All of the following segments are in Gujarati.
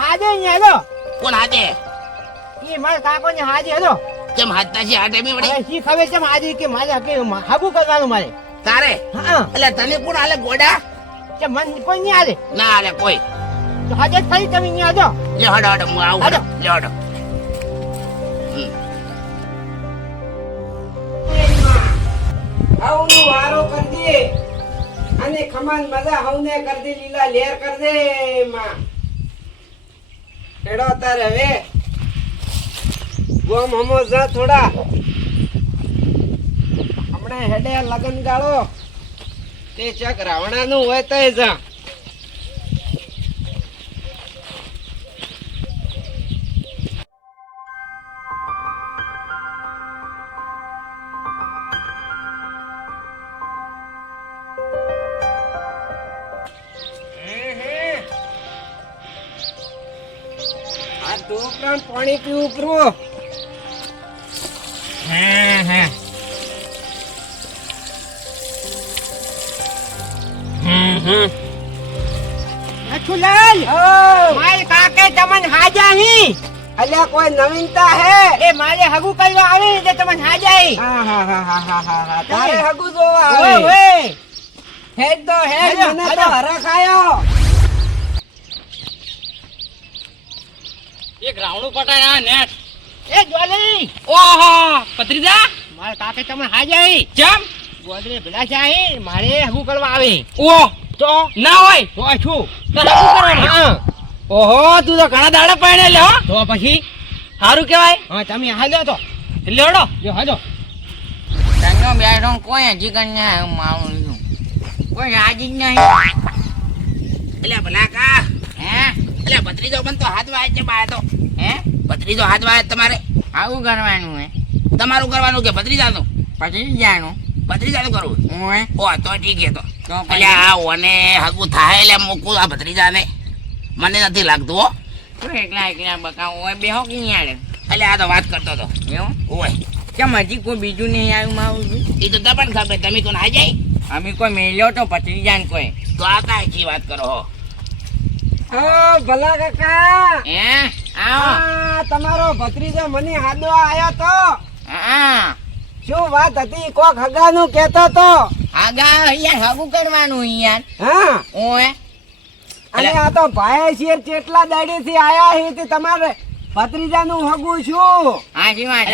હાજે અહીંયા હાલો કોણ હાથે એ મારા કાકો ને હાજે હાલો કેમ હાથતા છે આ ટાઈમે વળી? શી ખબર છે હાજે કે મારે કે હાબુ કરવાનું મારે. તારે? હા. એટલે તને કોણ હાલે? ગોડા? કે મન કોઈ નહીં હાલે. ના હાલે કોઈ. હાજે ફરી તમે અહીંયા હાજો લે હડો હડો હું આવું હડો. લે હડો. હવનું વારો કર દે. અને ખમાન મજા હવને કર દે લીલા લેર કર દે માં. હેડો તારે હવે. ગોમ હમો જા થોડા. હમણાં હેડે લગન ગાળો તે ચક રાવણાનું હોય તો જા. પાણી પીવું પૂરું નથુલાલ ઓ. મારે કાકે તમને હાજા હી અલ્યા કોઈ નવીનતા હે? એ મારે હગુ કરવા આવે ને તમને હાજા હી હા હા હા હા હા હા. હા તારે હગું જોવા આવે. હે હેડ તો હેડ. મને તો હરખ આયો. રાવણું પટાય આ નેટ. એ જોલી ઓહો પત્રીજા મારે કાકે તમે હાજા જમ? ગોદરે ભલા જાય મારે હગુ કરવા આવે? ઓ તો? ના હોય? તો છું તો શું કરવાનું? હા. ઓહો તું તો ઘણા દાડા પાણે લે હો. તો પછી? સારું કહેવાય. હા તમે હાજો તો. લેવડો જો હાજો તને બેઠો કોઈ હજી કન્યા માવું છું કોઈ રાજી જ નહીં. એટલે ભલા કા હે? એટલે ભત્રીજો પણ તો હાથ વાય છે બાય તો. હે? ભત્રીજો હાથ વાય તમારે? આવું કરવાનું હે? તમારું કરવાનું કે ભત્રીજાનું? પત્રી જાણું ભત્રીજાનું કરવું? હે ઓ તો ઠીક છે તો. એટલે આ ઓને હગું થાય એટલે મૂકું આ ભત્રીજાને. મને નથી લાગતું હો. એકલા એકલા બકા ઓય બેહો કે યાર એટલે આ તો વાત કરતો હતો. એવું? હોય કેમ હજી કોઈ બીજું નહીં આવ્યું મારું છું એ તો તમને ખબર તમે કોણ ના જાય. અમે કોઈ મેળ્યો તો પછી જાણ કોઈ? તો આ કાંઈ વાત કરો હો. ઓ ભલા કાકા. હે? આ તમારો ભત્રીજો મને હાદવા આયો તો. હા. શું વાત હતી? કોક હગાનું કહેતો તો. હગા યાર હગું કરવાનું યાર. હા. ઓય. અને આ તો ભાઈ શેર કેટલા દાડેથી આયા હે તે તમારે ભત્રીજાનું હગું છું હા જી વાત.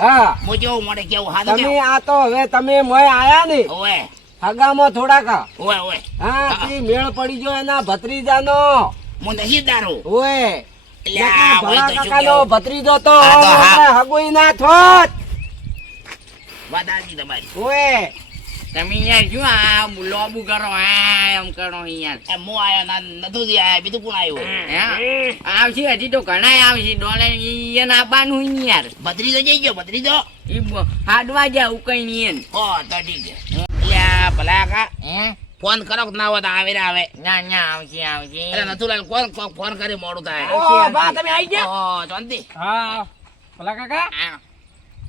હા જેવું મળે કેવું હાથ તમે આ તો હવે તમે મોય આયા ને. ઓય. હગામાં થોડાક. ઓય ઓય. હા તી મેળ પડી જો એના ભત્રીજાનો. હું નહીં હું. ઓય. તો? ભત્રીજો તો આ તો હા. આપણે હગુય ના થોત. વાત તમારી. ઓય તમે યાર શું આ લોબુ કરો? આ એમ કરો યાર એ હું આયો ના નતું જ આયા બીજું કોણ આવ્યું હે? આવશે હજી તો ઘણા આવશે. ડોલે ઈયન આવવાનું યાર યાર. ભત્રીજો જઈ ગયો ભત્રીજો? ઈ હાડવા જા ઉકઈ ઈયન ઓ તો ઠીક છે. ભલા કા હે? ફોન કરો ના હોય તો આવે આવે. ના ના આવજે આવજે. અરે નથુલાલ કોણ કોક ફોન કરી મોડું થાય? ઓ બા તમે આવી ગયા? ઓ શાંતિ. હા. ભલા કાકા.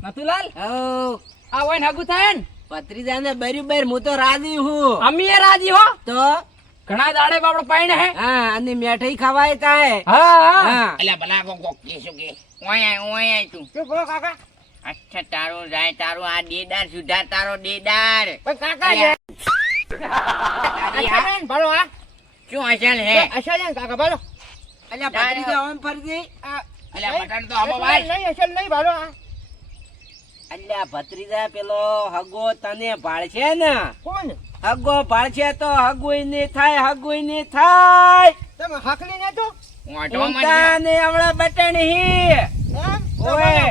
નથુલાલ? ઓ. આ હોય હગુ થાય ને? ભત્રીજાને બરાબર હું તો રાજી હું. અમી એ રાજી હો? તો? ઘણા દાડે બાપડો પાઈને હે. હા અને મેઠાઈ ખવાય તાય. હા હા. હા. અલ્યા ભલા કોક કોક કહેશું કે ઓય આય, ઓય તું. શું કહો કાકા? અચ્છા તારો જાય તારો આ દેદાર સુધાર તારો દેદાર. પણ કાકા છે અસલ ને ભલો આ શું અસલ હે અસલ ને કાકા ભલો અલ્યા ભત્રીજો હવે ફરજી અલ્યા બટન તો આમાં ભાઈ નહીં અસલ નહીં ભલો આ અલ્યા ભત્રીજા પેલો હગો તને ભાળશે ને. કોણ? હગો ભાળશે તો હગુઈ ને થાય હગુય ને થાય. તમે હકલી ને તો? ને હમણાં બટન હી. ઓય.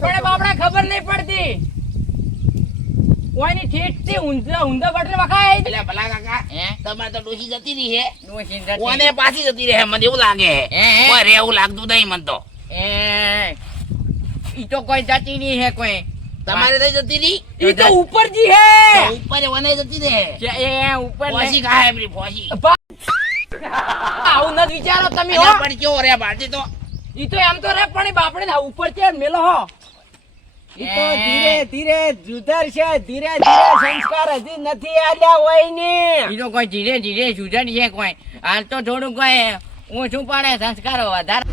પણ બાપડા ખબર નહીં પડતી. કોઈની ઠેઠથી ઊંધા ઊંધા બટન વખાય. એટલે ભલા કાકા હે? તમારે તો ડોસી જતી રહી હે? ડોસી જતી. કોને પાછી જતી રહે મને એવું લાગે હે, કોઈ રે એવું લાગતું નહીં મને તો. એ ઈ તો કોઈ જતી નહીં હે કોઈ. તમારે થઈ જતી રહી? ઈ તો ઉપરજી હે. ઉપર વને જતી રહે. એ ઉપર ફોસી કાહે એમની ફોસી. આવું ન વિચારો તમે પણ કેવો રે ભારતી તો? ઈ તો એમ તો રે પણ બાપડે ઉપર છે મેલો હો. તો ધીરે ધીરે સુધરશે ધીરે ધીરે સંસ્કાર હજી નથી આલ્યા હોય ને. ઈ કોઈ ધીરે ધીરે સુધર કોઈ. હાલ તો થોડું કોઈ ઓછું પડે સંસ્કારો વધારે.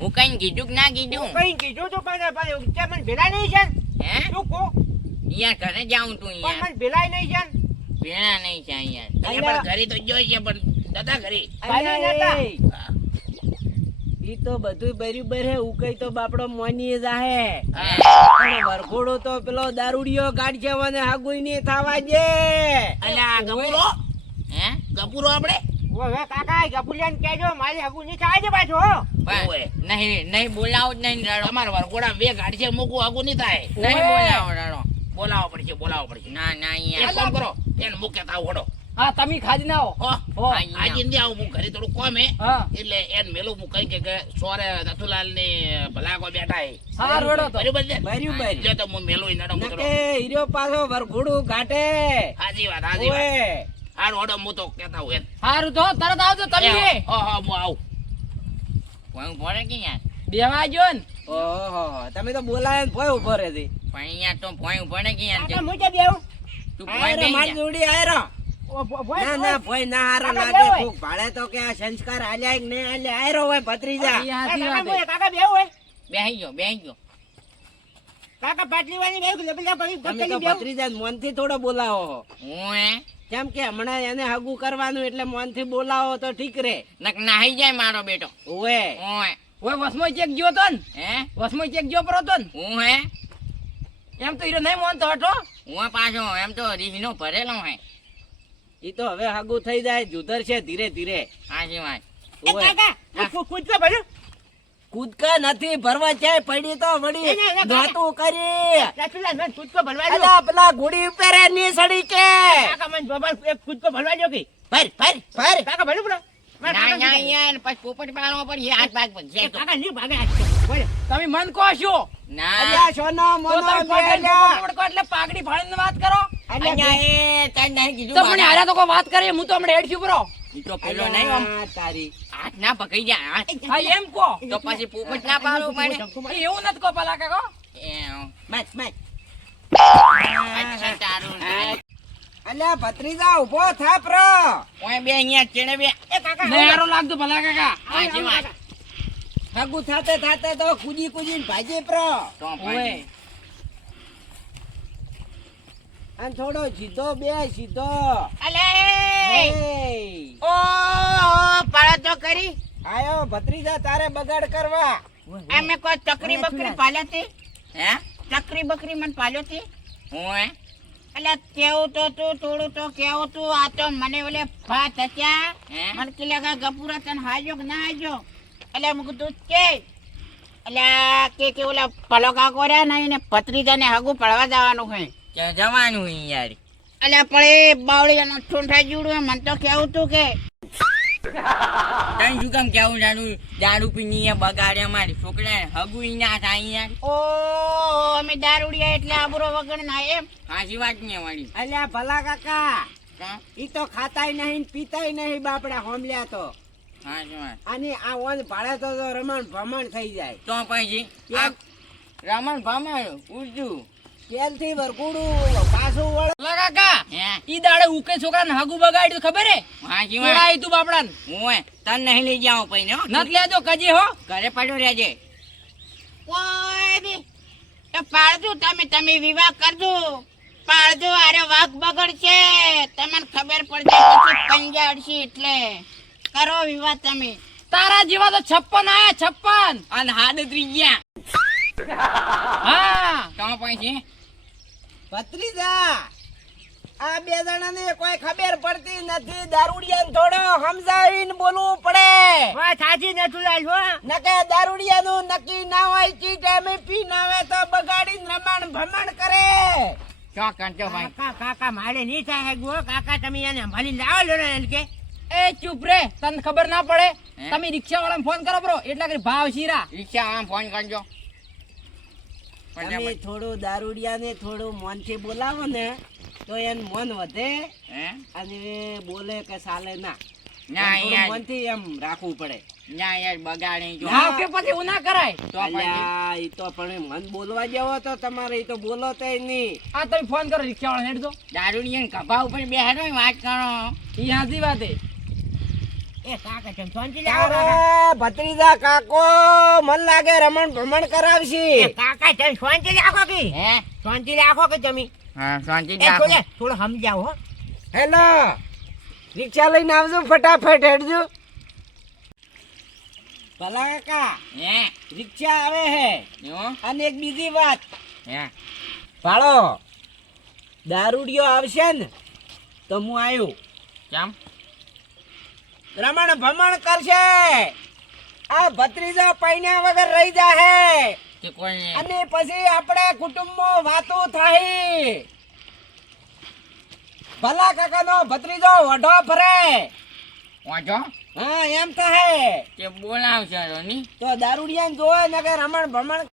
હું? કઈ કીધું કે ના કીધું? કઈ કીધું તું પણ મને નહીં છે. હે? શું કહું? યાર ઘરે જાઉં તું યાર મને ભેલાય નહીં છે. ભેણા નહીં છે યાર ઘરે તો જોઈ છે પણ દાદા ઘરે. ઈ તો બધું બરાબર હે ઉકઈ તો બાપડો મોની જાહે. વરઘોડો તો પેલો દારૂડિયો કાઢશે મને હાગુઈ ની થવા દે. અલ્યા ગપુરો? હે? ગપુરો આપણે ઓવે કાકા ગપુલિયાન કેજો મારી હાગુ નહીં થાય છે પાછો. નહીં નહીં બોલાવો જ નહીં રાડો. તમારા વરઘોડા બે ગાડી છે મૂકું આગું નહીં થાય. નહીં બોલાવો રાડો. બોલાવો પડશે બોલાવો પડશે. ના ના અહીંયા. યાર કામ કરો એને મૂકે તાવ ઓડો હા તમે ખાધી ના આવો હો હો. આજે નથી આવું હું ઘરે થોડું કોમ હે. એટલે એન મેલો હું કઈ કે કે સોરે દતુલાલ ને ભલાકો બેઠા હે. હા રોડો તો. બરાબર છે? બરાબર. એટલે તો હું મેલું નડો નકે મુતરો હીરો પાછો વરઘોડું ઘાટે હાજી વાત હાજી વાત. ઓએ હાર ઓડો હું તો કહેતા હું એન સારું તો તરત આવજો તમે. હા હા હું આવું. કોણ પડે કે યાર બેવા જો ને. ઓહો તમે તો બોલાય ને ભોય ઊભો રહે છે પણ અહીંયા તો ભોય પડે કે યાર હું તો બેહું. તું ભોય નહીં માર જોડી આયરો. ના ના ભોય ના હારો લાગે. કોક ભાડે તો કે આ સંસ્કાર આલ્યા કે નહીં આલ્યા? આયરો હોય ભત્રીજા. એ એ હાચી કાકા વાત બોલે, છે. કાકા બેહું હોય. બેહી ગયો બેહી ગયો. કાકા પાટલી વાળી બેહું પેલા ભાઈ તમે તો ગટકની બેહું. ભત્રીજા મનથી થોડો બોલાવો. હું કેમ કે હમણાં એને હગું કરવાનું એટલે મનથી બોલાવો તો ઠીક રે. નક નાહી જાય મારો બેટો. ઓએ ઓય ઓય વસમોય ચેક ગયો તો ને હે? વસમો ચેક ગયો પરો તો ને હું હે? એમ તો હીરો નહીં મોનતો હટો. હું પાછો એમ તો રીહનો ભરેલો હે. ઈ તો હવે હાગુ થઈ જાય જુધર છે ધીરે ધીરે હાજી એ કૂ- કૂદકો ભર્યું? કૂદકા નથી ભરવા ચાય પડી તો વળી એને, કરી કૂદકો ભરવા દો પેલા ઘોડી ઉપરની સડી કે કાકા, મને બાબા એક કૂદકો ભરવા દો કે. ભર ભર ભર કાકા, ભરું પેલો? મારા ના કાકા ના કીધું. યાર પછી પોપટ પાડવો ભાગ પર એ જાય તો. કાકા, નહીં ભાગે આજ તો. બોલે. તમે મન કહો છો ના પાઘડી ફાડીને વાત કરો અહીંયા એ તને નહીં કીધું તો મને હારે તો કોઈ વાત કરે હું તો હમણાં હેડ છું બરો ઈ તો પેલો નહીં આમ. તારી. હાથ ના પકડી જાય હાથ. હા એમ કો તો પછી પોપટ ના પાડો પડે. એવું નથી કો પેલા કાકો અલ્યા ભત્રીજા ઊભો થા પ્રો. ઓય બે અહીંયા ચેડે બે. એ કાકા, હારો ભલા કાકા હાજી વાત. હગું થાતે થાતે તો કૂદી કૂદીને ભાજી પ્રો. તો ઓય પછી અને થોડો સીધો બે સીધો. અલે! ઓ, પાડો તો કરી. આયો ભત્રીજા તારે બગાડ કરવા. અમે કોઈ ચકરી બકરી પાલ્યો હતી હે? ચકરી બકરી મને પાલ્યોતી હું એટલે કેવું તો તું થોડું તો કેવું તું? આ તો મને ઓલે ભાત હતા મને કે લાગે ગપુરા તને હાજો કે ના હાજો એટલે મેં કીધું કે. એટલે કે કે ઓલા પલો કાકો રહ્યા ને પત્રીજાને ભત્રીજાને હગું પડવા જવાનું હોય. જવાનું યાર. અલ્યા પણ એ બાવળી અને ઠૂંઠા જીવડું મને તો કેવું તું કે. તને શું કેમ કેવું જાણું દારૂ પીને બગાડે અમારી છોકરા હગું ઈ ના થાય યાર. ઓ અમે દારૂડિયા એટલે આબરો વગર ના એમ. હાચી વાત ને વાળી. અલ્યા ભલા કાકા? ઈ તો ખાતાય નહીં પીતાય નહીં બાપડા હોમલ્યા તો. અને આ ઓન ભાડે તો તો રમણ ભમણ થઈ જાય. તો પછી રમણ ભમણ ઉર્દુ. તેલથી વરકુડું પાછું વળ લા કાકા ઈ દાડે ઉકે છોકરાને હાગુ બગાડ્યું ખબર હે? હાચી વાત. તોડાયું તું બાપડાને. ઓય તન નહીં લઈ જાઉં પછી હો. નત લેજો કજી હો. ઘરે પડ્યો રહેજે. ઓય બી. તો પાડજો તમે તમે વિવાહ કરજો. પાડજો અરે વાઘ બગડ છે તમને ખબર પડશે પછી પંજા અડશે એટલે. કરો વિવાહ તમે. તારા જેવા તો છપ્પન આયા છપ્પન. અને હાડત્રી ગયા. હા. તો પછી? ભત્રીજા આ બે જણાને કોઈ ખબર પડતી નથી. દારૂડિયાને થોડો સમજાવીને બોલવું પડે. વાત સાચી નથી લાલ નકે દારૂડિયાનું નક્કી ના હોય કી ટાઈમે પી ના આવે તો બગાડીને રમણ ભમણ કરે. ચો કરજો ભાઈ. કાકા કાકા મારે નહીં થાય ગો કાકા તમે એને મળી લાવો લો ને કે એ ચૂપ રે તને ખબર ના પડે. તમે રિક્ષા વાળાને ફોન કરો બ્રો એટલા કરી ભાવ શીરા રિક્ષા આમ ફોન કરજો. તમે થોડું દારૂડિયાને થોડું મોનથી બોલાવો ને તો એનું મન વધે અને બોલે કે સાલે ના. ના યાર મનથી એમ રાખવું પડે. ના યાર બગાડે જો. ના કે પછી એવું ના કરાય? તો અલ્યા, ઈ તો પણ મન બોલવા જેવો તો તમારે ઈ તો બોલો તે નહીં. આ તમે ફોન કરો રિક્ષા હેડ દો દારૂડિયાને ખભા ઉપર બેહાડો વાત કરો. ઈ હાજી વાત હે એ કાકા તમે શાંતિ તારે ભત્રીજા કાકો મન લાગે રમણ ભ્રમણ કરાવશી. કાકા તમે શાંતિ રાખો કે હે? શાંતિ રાખો કે તમે. હા શાંતિ એ થોડે સમજાવો હેલો રિક્ષા લઈને આવજો ફટાફટ હેડજો. ભલા કાકા હે? રિક્ષા આવે હે. અને એક બીજી વાત. હે? ભાળો દારૂડિયો આવશે ને તો હું આવ્યો કેમ? રમણ ભમણ કરશે. આ ભત્રીજા પૈણ્યા વગર રહી જાહે. અને પછી આપણે કુટુંબમાં વાતો થાય ભલા કાકાનો ભત્રીજો વઢો ફરે. વાંચો. હા એમ થાય કે બોલાવશે તો દારૂડિયા જોવે ને કે રમણ ભમણ